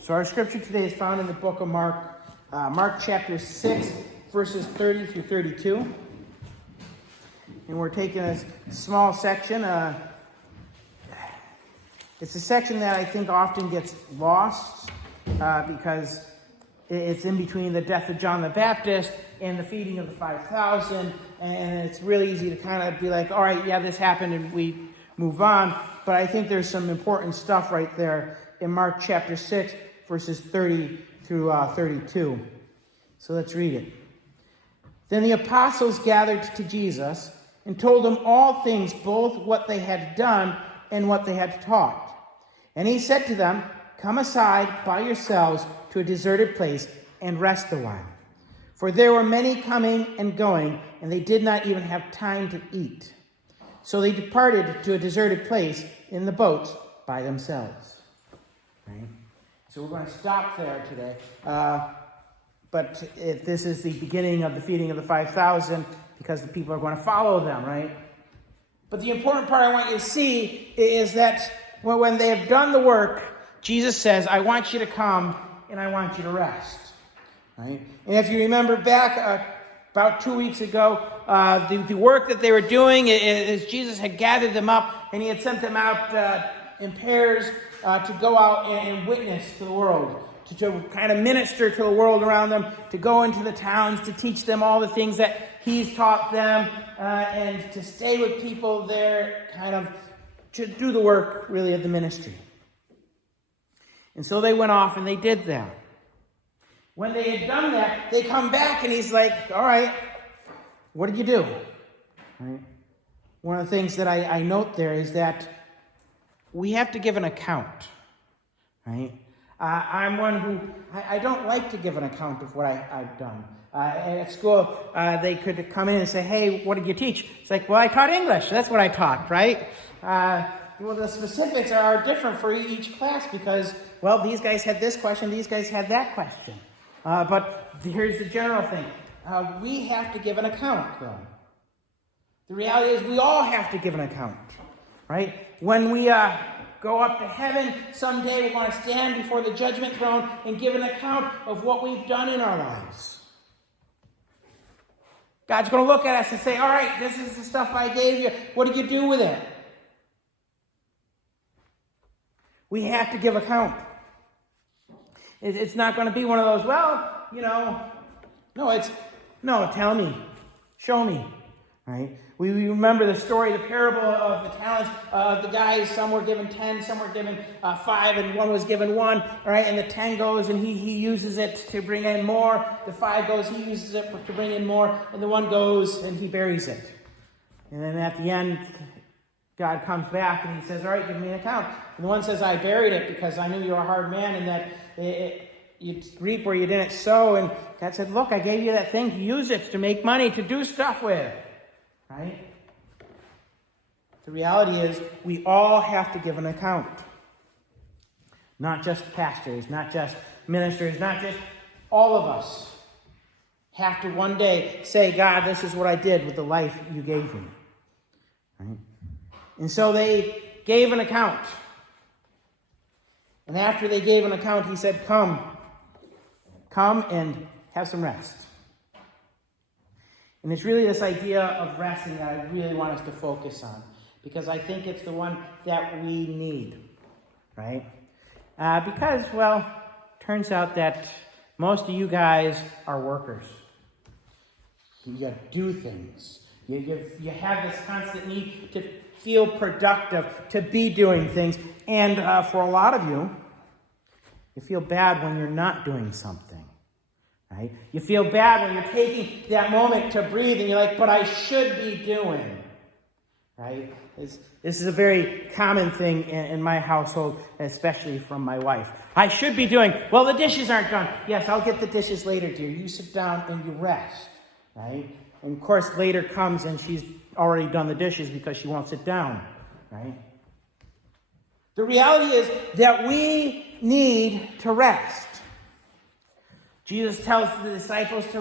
So our scripture today is found in the book of Mark, Mark chapter 6, verses 30 through 32. And we're taking a small section. It's a section that I think often gets lost because it's in between the death of John the Baptist and the feeding of the 5,000. And it's really easy to kind of be like, all right, yeah, this happened, and we move on. But I think there's some important stuff right there in Mark chapter 6, verses 30 through 32. So let's read it. Then the apostles gathered to Jesus and told him all things, both what they had done and what they had taught. And he said to them, "Come aside by yourselves to a deserted place and rest a while." For there were many coming and going, and they did not even have time to eat. So they departed to a deserted place in the boats by themselves. Right? So we're going to stop there today. But this is the beginning of the feeding of the 5,000 because the people are going to follow them, right? But the important part I want you to see is that when they have done the work, Jesus says, "I want you to come and I want you to rest." Right? And if you remember back about 2 weeks ago, the work that they were doing is Jesus had gathered them up and he had sent them out in pairs to go out and witness to the world, to kind of minister to the world around them, to go into the towns, to teach them all the things that he's taught them, and to stay with people there, kind of to do the work, really, of the ministry. And so they went off and they did that. When they had done that, they come back and he's like, "All right, what did you do?" Right? One of the things that I note there is that we have to give an account. Right? I'm one who, I don't like to give an account of what I've done. At school, they could come in and say, "Hey, what did you teach?" It's like, "Well, I taught English. That's what I taught," right? Well, the specifics are different for each class because, well, these guys had this question, these guys had that question. But here's the general thing. We have to give an account, though. The reality is we all have to give an account, right? When we go up to heaven someday, we want to stand before the judgment throne and give an account of what we've done in our lives. God's going to look at us and say, "All right, this is the stuff I gave you. What did you do with it?" We have to give account. It's not going to be one of those, "Well, no, tell me, show me," right? We remember the story, the parable of the talents of the guys. Some were given 10, some were given 5, and one was given 1. All right, and the 10 goes and he uses it to bring in more. The 5 goes, he uses it to bring in more, and the 1 goes and he buries it. And then at the end, God comes back and he says, "All right, give me an account." And the one says, "I buried it because I knew you were a hard man and that you reap where you didn't sow." And God said, "Look, I gave you that thing to use it, to make money, to do stuff with." Right? The reality is we all have to give an account. Not just pastors, not just ministers, not just all of us have to one day say, "God, this is what I did with the life you gave me." Right? And so they gave an account. And after they gave an account, he said, Come and have some rest." And it's really this idea of resting that I really want us to focus on, because I think it's the one that we need, right? Because, well, turns out that most of you guys are workers. You do things. You have this constant need to feel productive, to be doing things. And for a lot of you, you feel bad when you're not doing something. Right? You feel bad when you're taking that moment to breathe and you're like, "But I should be doing." Right? This is a very common thing in my household, especially from my wife. "I should be doing." "Well, the dishes aren't done." "Yes, I'll get the dishes later, dear. You sit down and you rest." Right? And of course, later comes and she's already done the dishes because she won't sit down. Right? The reality is that we need to rest. Jesus tells the disciples to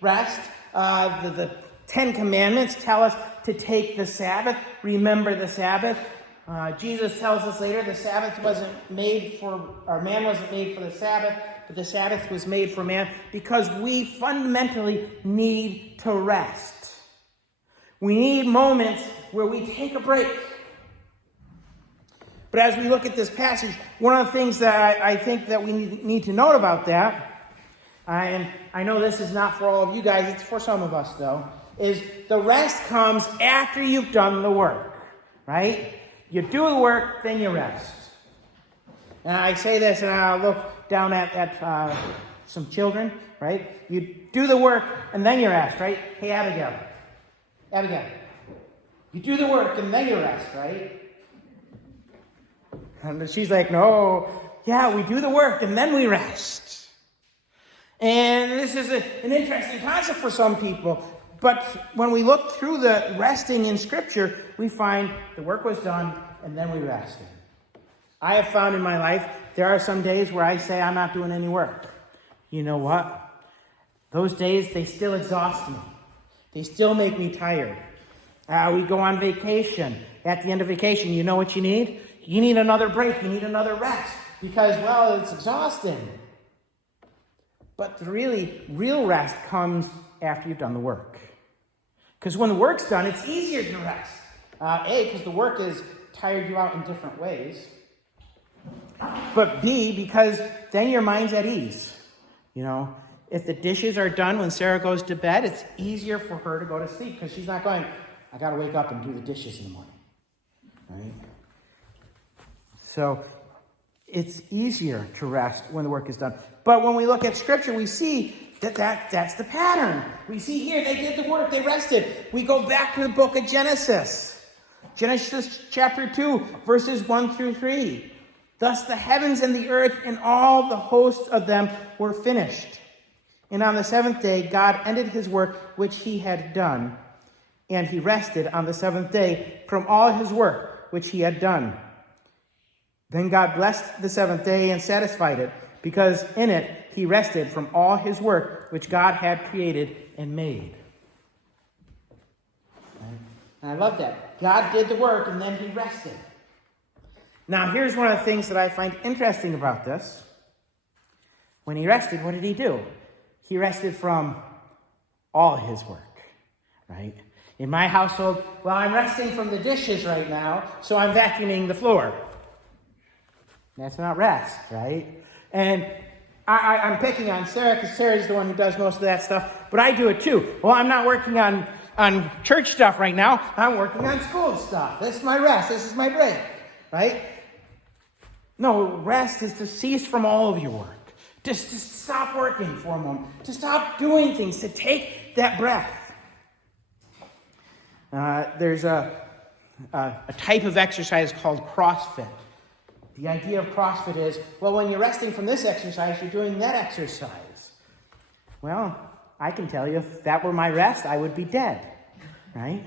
rest. The 10 Commandments tell us to take the Sabbath, remember the Sabbath. Jesus tells us later the Sabbath wasn't made for, or man wasn't made for the Sabbath, but the Sabbath was made for man because we fundamentally need to rest. We need moments where we take a break. But as we look at this passage, one of the things that I think that we need to note about that, and I know this is not for all of you guys, it's for some of us though, is the rest comes after you've done the work, right? You do the work, then you rest. And I say this and I look down at some children, right? You do the work and then you rest, right? Hey, Abigail, you do the work and then you rest, right? And she's like, no, yeah, we do the work and then we rest. And this is an interesting concept for some people. But when we look through the resting in Scripture, we find the work was done and then we rested. I have found in my life, there are some days where I say I'm not doing any work. You know what? Those days, they still exhaust me. They still make me tired. We go on vacation. At the end of vacation, you know what you need? You need another break. You need another rest. Because, well, it's exhausting. But the real rest comes after you've done the work. Because when the work's done, it's easier to rest. A, because the work has tired you out in different ways. But B, because then your mind's at ease. You know, if the dishes are done when Sarah goes to bed, it's easier for her to go to sleep because she's not going, I got to wake up and do the dishes in the morning. Right? So it's easier to rest when the work is done. But when we look at Scripture, we see that's the pattern. We see here they did the work, they rested. We go back to the book of Genesis. Genesis chapter 2, verses 1 through 3. Thus the heavens and the earth and all the hosts of them were finished. And on the seventh day God ended his work which he had done. And he rested on the seventh day from all his work which he had done. Then God blessed the seventh day and satisfied it, because in it he rested from all his work which God had created and made. And I love that. God did the work and then he rested. Now here's one of the things that I find interesting about this. When he rested, what did he do? He rested from all his work, right? In my household, well, I'm resting from the dishes right now, so I'm vacuuming the floor. That's not rest, right? And I'm picking on Sarah because Sarah's the one who does most of that stuff, but I do it too. Well, I'm not working on church stuff right now. I'm working on school stuff. This is my rest. This is my break, right? No, rest is to cease from all of your work. Just to stop working for a moment. To stop doing things. To take that breath. There's a type of exercise called CrossFit. The idea of CrossFit is, well, when you're resting from this exercise, you're doing that exercise. Well, I can tell you, if that were my rest, I would be dead, right?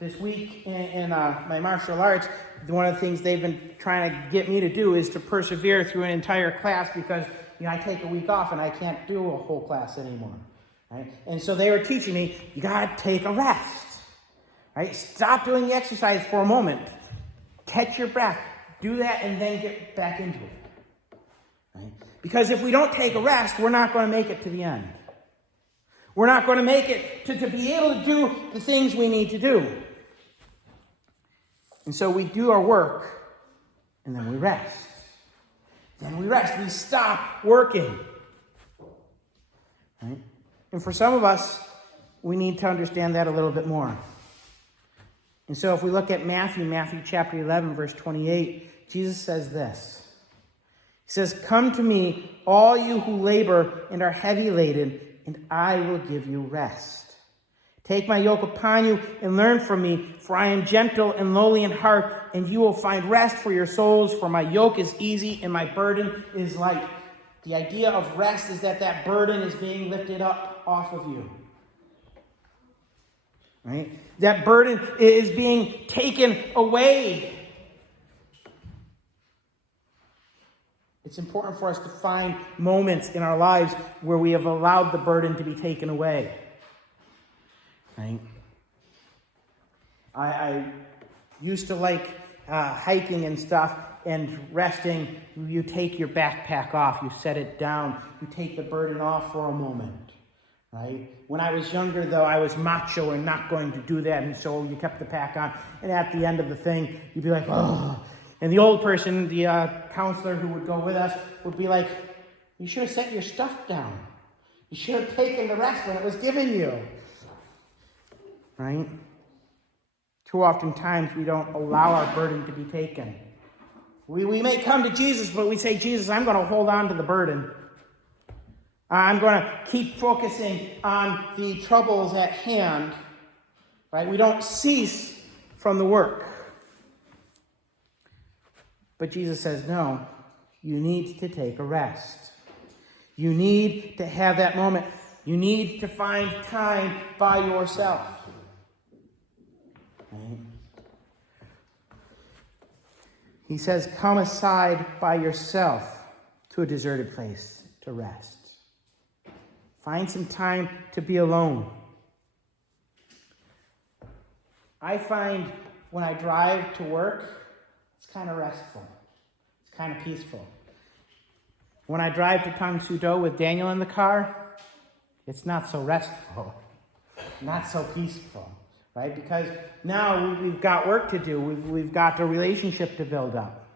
This week in my martial arts, one of the things they've been trying to get me to do is to persevere through an entire class because, I take a week off and I can't do a whole class anymore, right? And so they were teaching me, you got to take a rest, right? Stop doing the exercise for a moment. Catch your breath. Do that and then get back into it. Right? Because if we don't take a rest, we're not going to make it to the end. We're not going to make it to be able to do the things we need to do. And so we do our work and then we rest. Then we rest. We stop working. Right? And for some of us, we need to understand that a little bit more. And so if we look at Matthew chapter 11, verse 28, Jesus says this. He says, "Come to me, all you who labor and are heavy laden, and I will give you rest. Take my yoke upon you and learn from me, for I am gentle and lowly in heart, and you will find rest for your souls, for my yoke is easy and my burden is light." The idea of rest is that burden is being lifted up off of you. Right? That burden is being taken away. It's important for us to find moments in our lives where we have allowed the burden to be taken away. Right? I used to like hiking and stuff and resting, you take your backpack off, you set it down, you take the burden off for a moment, right? When I was younger, though, I was macho and not going to do that, and so you kept the pack on, and at the end of the thing, you'd be like, oh. And the old person, the counselor who would go with us, would be like, you should have set your stuff down. You should have taken the rest when it was given you, right? Too often times we don't allow our burden to be taken. We may come to Jesus, but we say, Jesus, I'm going to hold on to the burden. I'm going to keep focusing on the troubles at hand. Right? We don't cease from the work. But Jesus says, no, you need to take a rest. You need to have that moment. You need to find time by yourself. Right? He says, come aside by yourself to a deserted place to rest. Find some time to be alone. I find when I drive to work, it's kind of restful. It's kind of peaceful. When I drive to Tang Soo Do with Daniel in the car, it's not so restful, not so peaceful. Right? Because now we've got work to do. We've got a relationship to build up.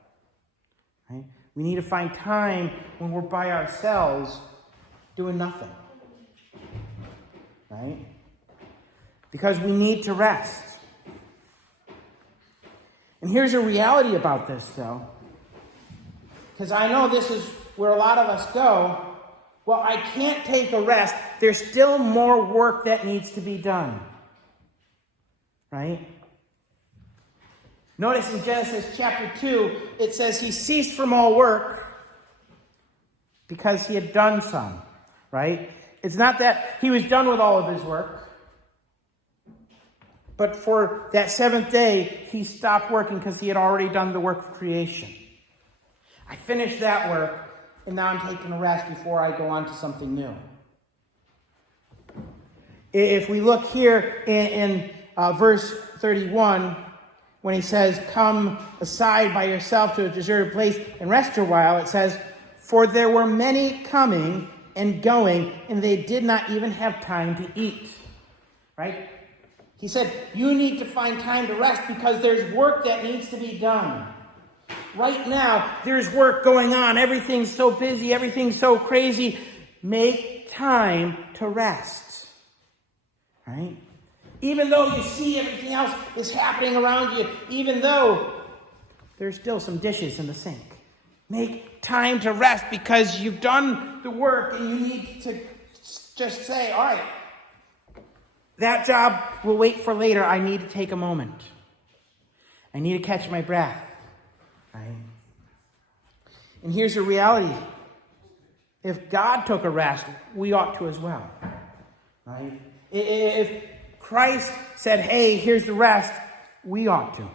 Right? We need to find time when we're by ourselves doing nothing. Right? Because we need to rest. And here's a reality about this, though. Because I know this is where a lot of us go. Well, I can't take a rest. There's still more work that needs to be done. Right? Notice in Genesis chapter 2, it says he ceased from all work because he had done some. Right? It's not that he was done with all of his work. But for that seventh day, he stopped working because he had already done the work of creation. I finished that work, and now I'm taking a rest before I go on to something new. If we look here in verse 31, when he says, come aside by yourself to a deserted place and rest a while, it says, for there were many coming and going, and they did not even have time to eat. Right? He said, you need to find time to rest because there's work that needs to be done. Right now, there's work going on. Everything's so busy. Everything's so crazy. Make time to rest. Right? Even though you see everything else is happening around you, even though there's still some dishes in the sink. Make time to rest because you've done the work and you need to just say, all right, that job will wait for later. I need to take a moment. I need to catch my breath. Right? And here's the reality. If God took a rest, we ought to as well. Right? If Christ said, hey, here's the rest, we ought to.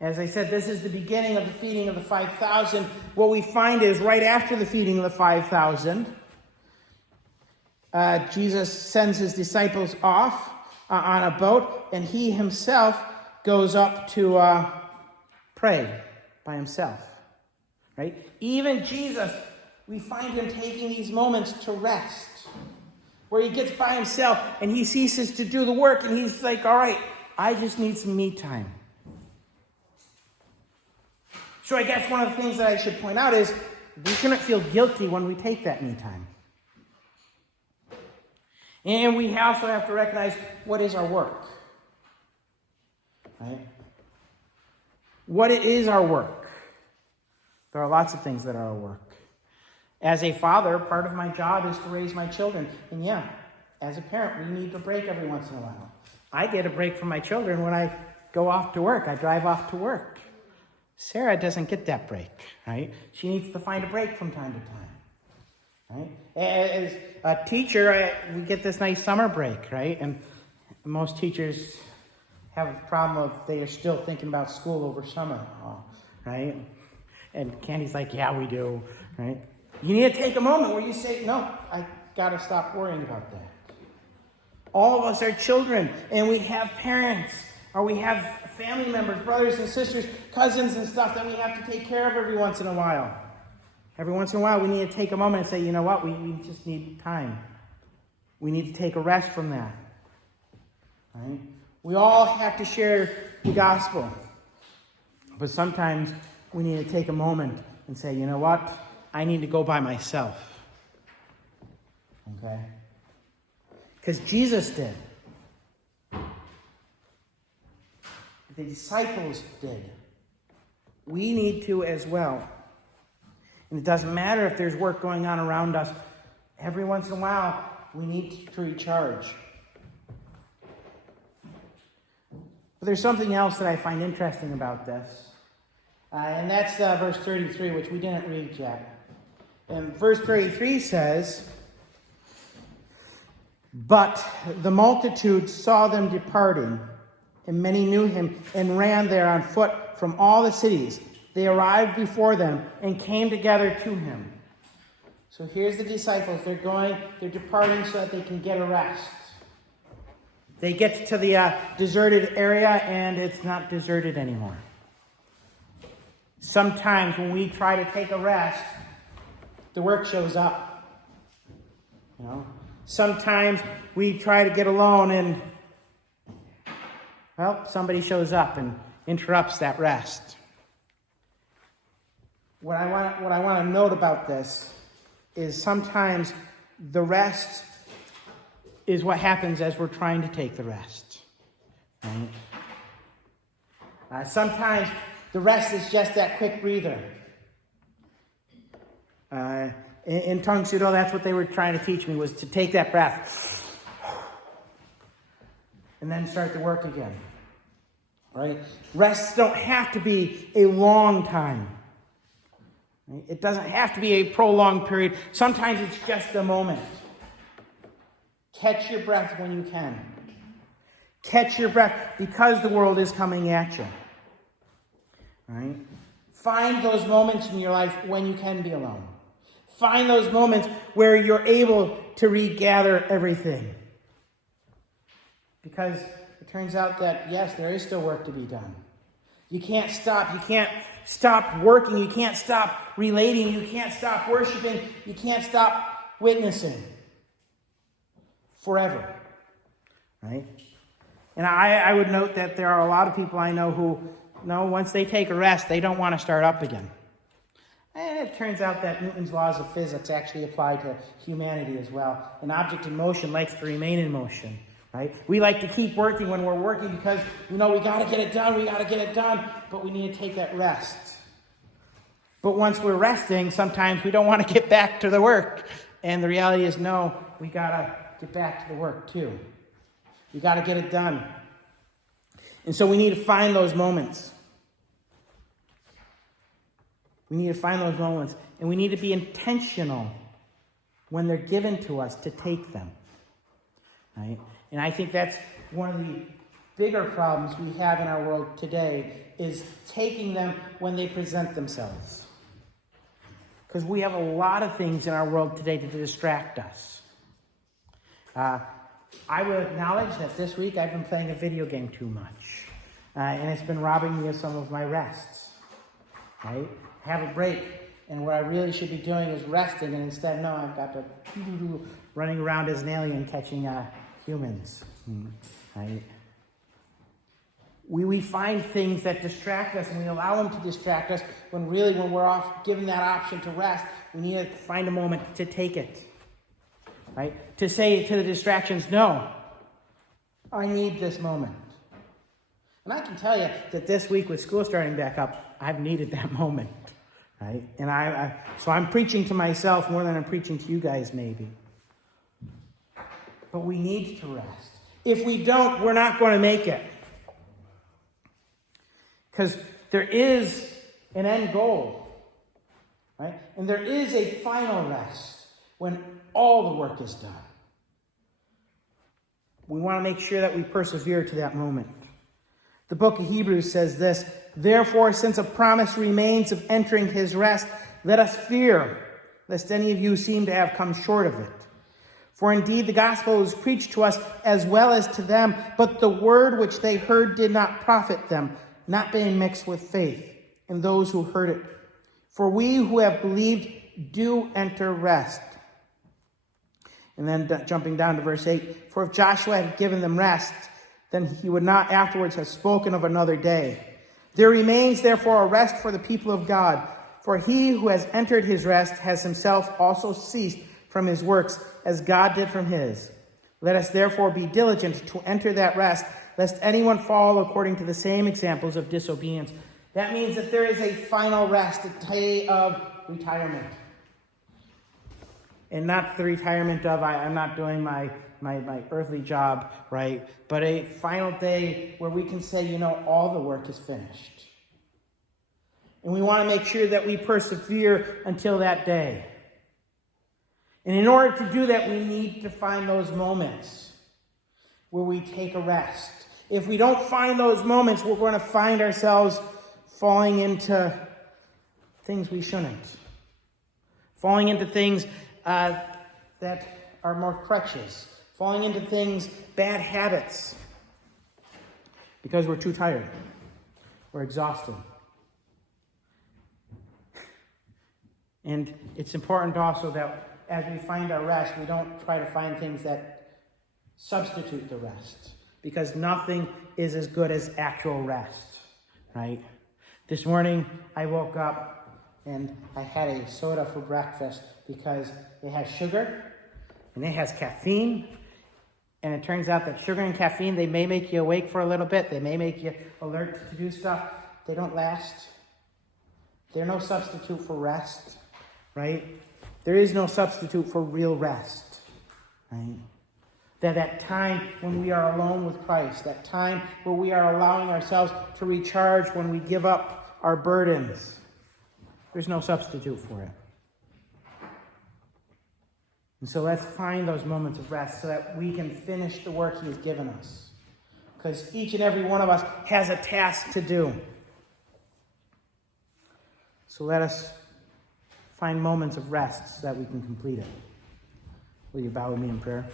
As I said, this is the beginning of the feeding of the 5,000. What we find is right after the feeding of the 5,000, Jesus sends his disciples off on a boat, and he himself goes up to pray by himself. Right? Even Jesus, we find him taking these moments to rest, where he gets by himself and he ceases to do the work, and he's like, all right, I just need some me time. So I guess one of the things that I should point out is we shouldn't feel guilty when we take that me time. And we also have to recognize what is our work. Right? What is our work? There are lots of things that are our work. As a father, part of my job is to raise my children. And yeah, as a parent, we need a break every once in a while. I get a break from my children when I go off to work. I drive off to work. Sarah doesn't get that break, right? She needs to find a break from time to time, right? As a teacher, we get this nice summer break, right? And most teachers have a problem of they are still thinking about school over summer, right? And Candy's like, yeah, we do, right? You need to take a moment where you say, no, I got to stop worrying about that. All of us are children, and we have parents. Or we have family members, brothers and sisters, cousins and stuff that we have to take care of every once in a while. Every once in a while, we need to take a moment and say, you know what, we just need time. We need to take a rest from that. Right? We all have to share the gospel. But sometimes we need to take a moment and say, you know what, I need to go by myself. Okay? Because Jesus did. The disciples did. We need to as well. And it doesn't matter if there's work going on around us. Every once in a while, we need to recharge. But there's something else that I find interesting about this. And that's verse 33, which we didn't read yet. And verse 33 says, "But the multitude saw them departing, and many knew him, and ran there on foot from all the cities. They arrived before them and came together to him." So here's the disciples. They're departing so that they can get a rest. They get to the deserted area, and it's not deserted anymore. Sometimes when we try to take a rest, the work shows up. You know, sometimes we try to get alone, and well, somebody shows up and interrupts that rest. What I want to note about this is sometimes the rest is what happens as we're trying to take the rest. Right? Sometimes the rest is just that quick breather. In tongue pseudo, that's what they were trying to teach me, was to take that breath and then start the work again. Right? Rests don't have to be a long time. Right? It doesn't have to be a prolonged period. Sometimes it's just a moment. Catch your breath when you can. Catch your breath because the world is coming at you. Right? Find those moments in your life when you can be alone. Find those moments where you're able to regather everything. Because it turns out that, yes, there is still work to be done. You can't stop. You can't stop working. You can't stop relating. You can't stop worshiping. You can't stop witnessing. Forever. Right? And I would note that there are a lot of people I know who, once they take a rest, they don't want to start up again. And it turns out that Newton's laws of physics actually apply to humanity as well. An object in motion likes to remain in motion. Right? We like to keep working when we're working because, we got to get it done, but we need to take that rest. But once we're resting, sometimes we don't want to get back to the work. And the reality is, no, we got to get back to the work too. We got to get it done. And so we need to find those moments. We need to find those moments. And we need to be intentional when they're given to us to take them. Right? And I think that's one of the bigger problems we have in our world today, is taking them when they present themselves. Because we have a lot of things in our world today to distract us. I will acknowledge that this week I've been playing a video game too much. And it's been robbing me of some of my rests. Right? Have a break. And what I really should be doing is resting. And instead, no, I've got to running around as an alien catching humans. Right? We find things that distract us, and we allow them to distract us, when really, when we're off given that option to rest, we need to find a moment to take it. Right? To say to the distractions, no, I need this moment. And I can tell you that this week with school starting back up, I've needed that moment. Right? And so I'm preaching to myself more than I'm preaching to you guys maybe. But we need to rest. If we don't, we're not going to make it. Because there is an end goal. Right? And there is a final rest when all the work is done. We want to make sure that we persevere to that moment. The book of Hebrews says this: "Therefore, since a promise remains of entering his rest, let us fear, lest any of you seem to have come short of it. For indeed the gospel was preached to us as well as to them, but the word which they heard did not profit them, not being mixed with faith in those who heard it. For we who have believed do enter rest. And then jumping down to verse 8, for if Joshua had given them rest, then he would not afterwards have spoken of another day. There remains therefore a rest for the people of God, for he who has entered his rest has himself also ceased from his works, as God did from his. Let us therefore be diligent to enter that rest, lest anyone fall according to the same examples of disobedience. That means that there is a final rest, a day of retirement. And not the retirement of, I'm not doing my earthly job, right? But a final day where we can say, all the work is finished. And we want to make sure that we persevere until that day. And in order to do that, we need to find those moments where we take a rest. If we don't find those moments, we're going to find ourselves falling into things we shouldn't. Falling into things that are more crutches. Falling into things, bad habits. Because we're too tired. We're exhausted. And it's important also that as we find our rest, we don't try to find things that substitute the rest. Because nothing is as good as actual rest, right? This morning, I woke up and I had a soda for breakfast because it has sugar and it has caffeine. And it turns out that sugar and caffeine, they may make you awake for a little bit. They may make you alert to do stuff. They don't last. They're no substitute for rest, right? There is no substitute for real rest, right? That time when we are alone with Christ, that time where we are allowing ourselves to recharge when we give up our burdens. There's no substitute for it. And so let's find those moments of rest so that we can finish the work he has given us. Because each and every one of us has a task to do. So let us find moments of rest so that we can complete it. Will you bow with me in prayer?